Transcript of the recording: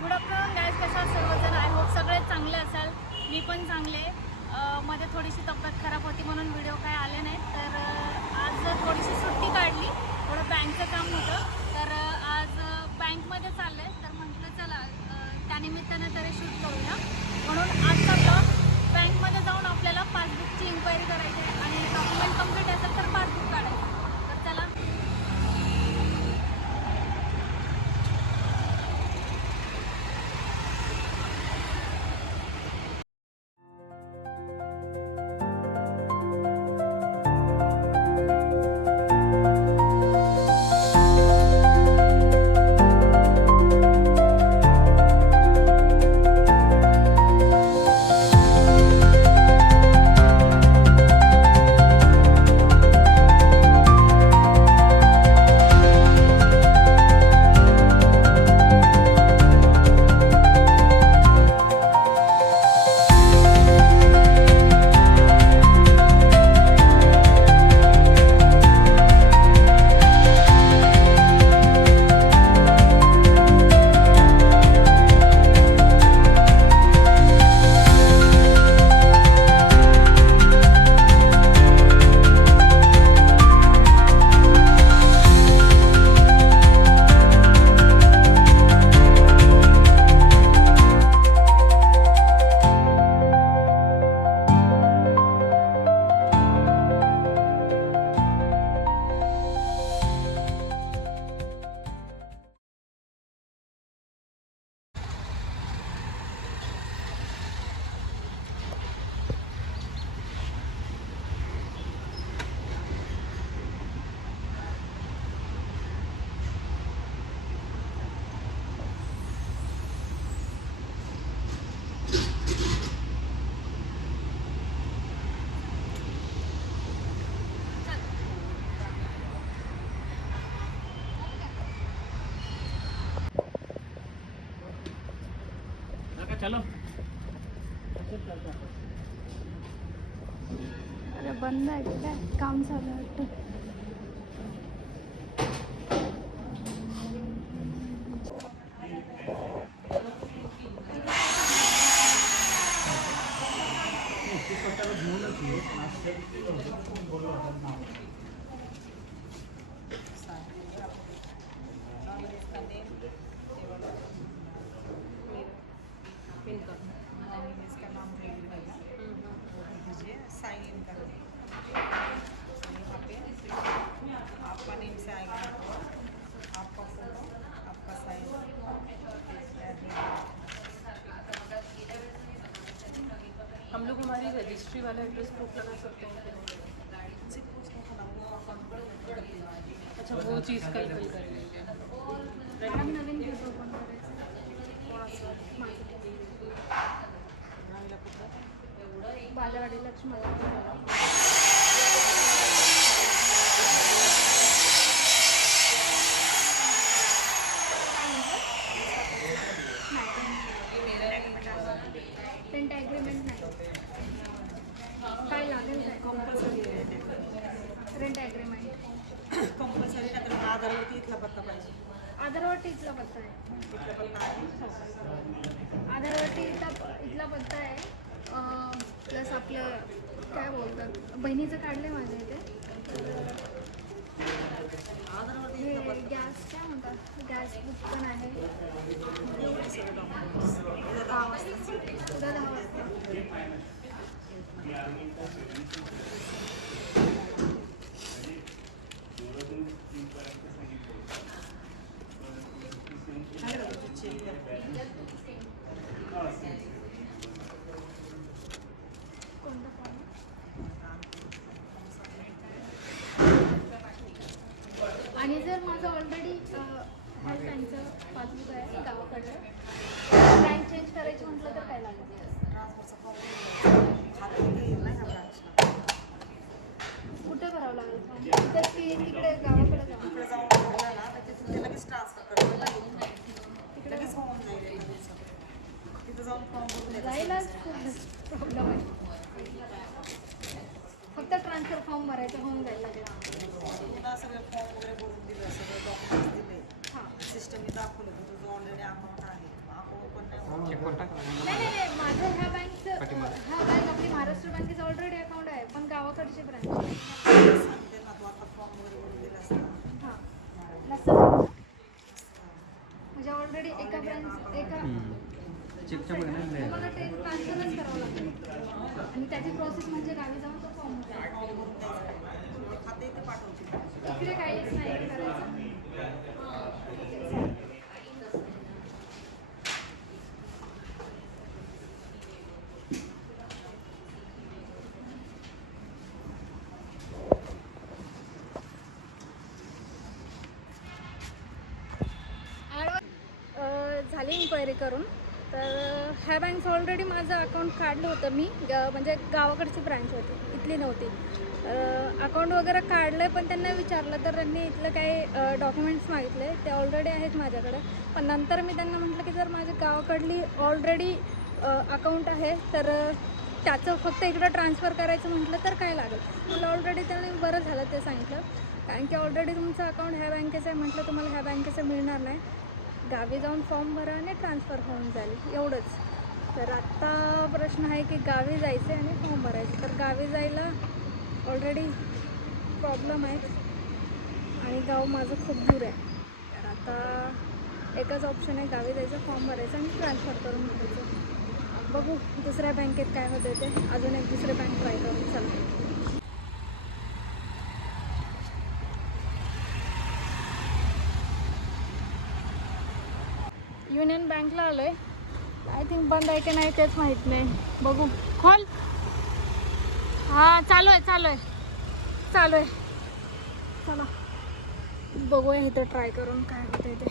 Good afternoon guys, कशा सर्वजण. I hope सगळे चांगले असाल. मी पण चांगले. मध्ये थोडीशी तब्येत खराब होती म्हणून व्हिडिओ काय आले नाहीत. तर आज थोडीशी सुट्टी काढली, थोडं बँकचं काम होतं. तर आज बँकमध्ये चाललं आहे. तर म्हटलं चला त्यानिमित्तानं तरी शूट करूया. म्हणून आजचा ब्लॉग बँकमध्ये जाऊन आपल्याला पासबुकची इन्क्वायरी करायची आहे आणि डॉक्युमेंट कम्प्लीट असेल तर पासबुक काढायचं. तर चला. चलो. अरे बंद आहे काय? काम चालू आहे वाटतं. इसका नाम दीजिए, साइन इन कर यहाँ पे आपका नेम से आएगा, आपका फोटो, आपका साइन. हम लोग हमारी रजिस्ट्री वाला एड्रेस प्रूफ लगा सकते हैं. अच्छा, वो चीज़ कल फिल कर लेंगे. मॅडम नवीन केस ओपन करायचं. बालेवाडी लक्ष्मण. रेंट ॲग्रीमेंट नाही. काय लागेल काय? Compulsory rent agreement compulsory. आता मला आधारवरती इथला पत्ता पाहिजे. आधारवरती इथला पत्ता आहे. इथला पत्ता आहे. आधारवरती इथला पत्ता आहे. प्लस आपलं काय बोलतात, बहिणीचं काढलं माझ्या इथे. आधारवरती हे इथला पत्ता. गॅस काय म्हणतात, गॅस बुक पण आहे. एवढे सगळे डॉक्युमेंट्स उद्या 10 वाजता. उद्या 10 वाजता. कोणता फॉर्म? आणि जर माझं ऑलरेडी हेल्थ बँकचं पासबुक आहे गावाकडलं, बँक चेंज करायची म्हटलं तर काय लागेल? ट्रान्सफरचा फॉर्म खाते येईल नाही का ब्रांचला. कुठे भरावं लागेल फॉर्म? तर ती तिकडे गावाकडे जाऊ. तिकडे जाऊन भरला ना तर तिथून ते लगेच ट्रान्सफर करावं लागेल. तिकडे लगेच होऊन जाईल एका दिवसात. तिथं जाऊन फॉर्म भरून येतात. जायलाच खूप प्रॉब्लेम आहे. फक्त ट्रान्सफर फॉर्म भरायचं होऊन जाईल लगेच. पुन्हा सगळे फॉर्म वगैरे भरून दिलं, सगळे डॉक्युमेंट्स दिले, हां. सिस्टमने दाखवलं की तुझं ऑलरेडी अकाउंट आहे, नाही नाही नाही, माझं ह्या बँकचं ह्या बँक आपली महाराष्ट्र बँकेचं ऑलरेडी अकाउंट आहे, पण गावाकडची ब्रांच सांगते ना तू आता फॉर्म वगैरे भरून दिला असता. हां नसतं झालं का? म्हणजे ऑलरेडी एका ब्रांच एका मला ते ट्रान्सफरच करावं लागतं आणि त्याची प्रोसेस म्हणजे गावी जाऊन तो फॉर्म खाते इथे पाठवते. इकडे काहीच नाही करायचं. झाली इन्क्वायरी करून तर ह्या बँकचं ऑलरेडी माझं अकाउंट काढलं होतं मी म्हणजे गावाकडची ब्रँच होती, इथली नव्हती. अकाउंट वगैरे काढलं आहे, पण त्यांना विचारलं तर त्यांनी इथलं काही डॉक्युमेंट्स मागितले, ते ऑलरेडी आहेत माझ्याकडे. पण नंतर मी त्यांना म्हटलं की जर माझ्या गावाकडली ऑलरेडी अकाउंट आहे तर त्याचं फक्त इकडं ट्रान्सफर करायचं म्हटलं तर काय लागेल. मला ऑलरेडी त्यांनी बरं झालं ते सांगितलं, कारण की ऑलरेडी तुमचं अकाउंट ह्या बँकेचं आहे म्हटलं तुम्हाला ह्या बँकेचं मिळणार नाही, गावी जाऊन फॉर्म भरा आणि ट्रान्सफर होऊन जाईल एवढंच. तर आत्ता प्रश्न आहे की गावी जायचं आहे आणि फॉर्म भरायचं. तर गावी जायला ऑलरेडी प्रॉब्लेम आहे आणि गाव माझं खूप दूर आहे. तर आता एकच ऑप्शन आहे, गावी जायचं, फॉर्म भरायचं आणि ट्रान्सफर करून घ्यायचं. बघू दुसऱ्या बँकेत काय होतं ते, अजून एक दुसरे बँक ट्राय करून चला. युनियन बँकला आलो आहे. आय थिंक बंद आहे की नाही तेच माहीत नाही. बघू. खोल. हां चालू आहे चालू आहे चालू आहे. चला बघूया इथं ट्राय करून काय होतं ते.